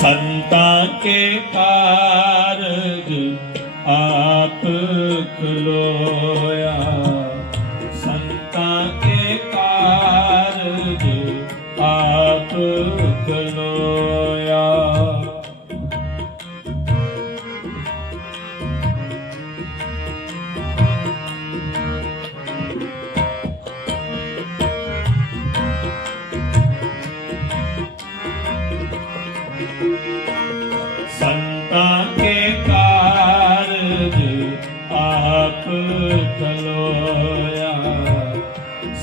ਸੰਤਾਂ ਕੇ ਕਾਰਜ ਆਪ ਕਲੋਇਆ ਸੰਤਾਂ ਕੇ ਕਾਰਜ ਆਪ ਕਲੋਇਆ ਸੰਤਾਂ ਕੇ ਆਪ ਕਲੋਇਆ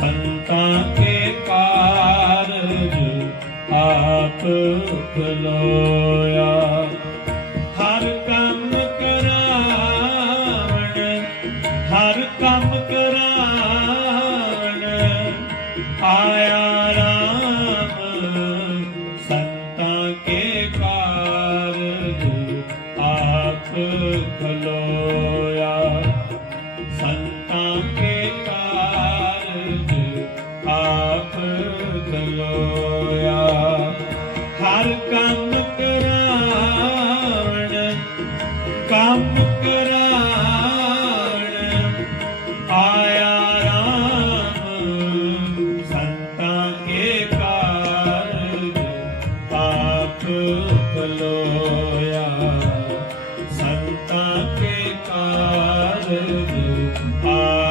ਸੰਤਾਂ ਕੇ ਕਾਰਜ ਕੰਮ ਕਰਾਣ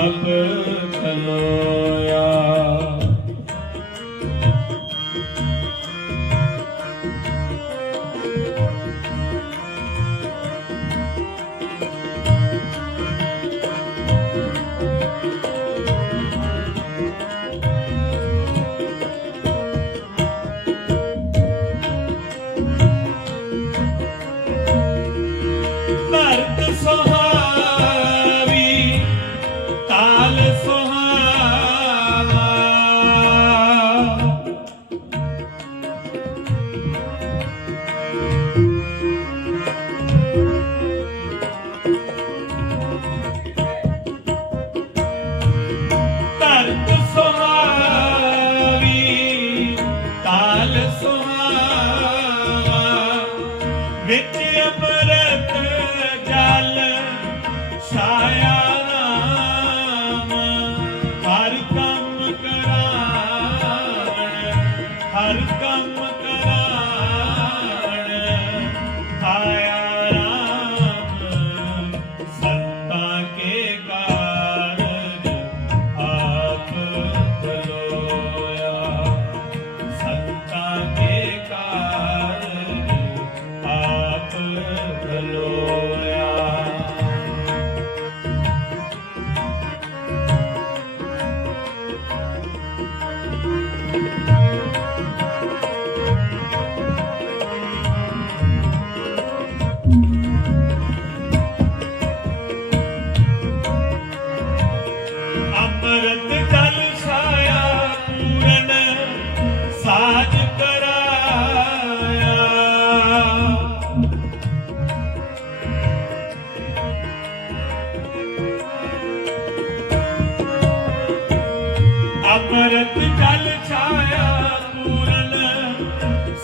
Hallelujah.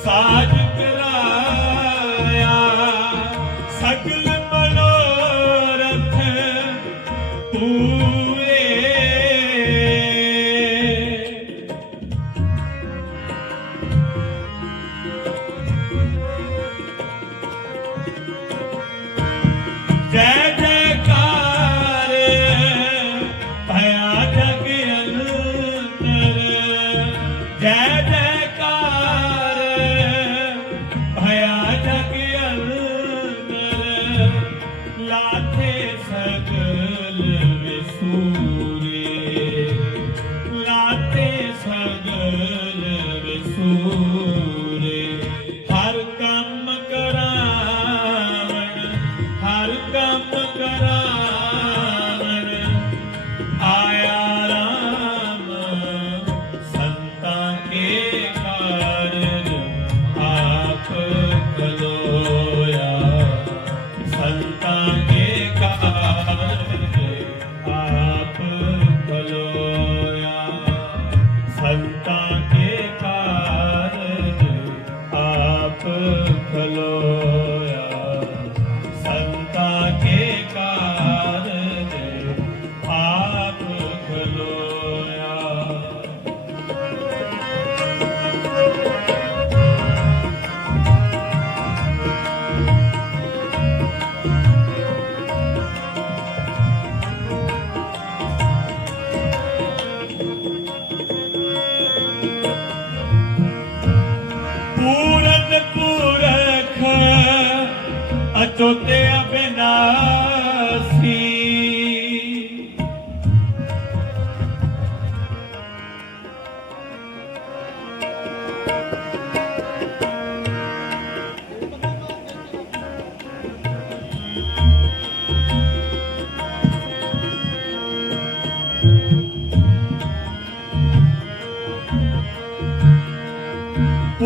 Sajid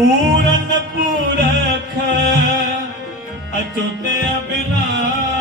ਪੂਰਨ ਪੂਰਖ ਅਚੁੱਤ ਅਬਿਨਾਸੀ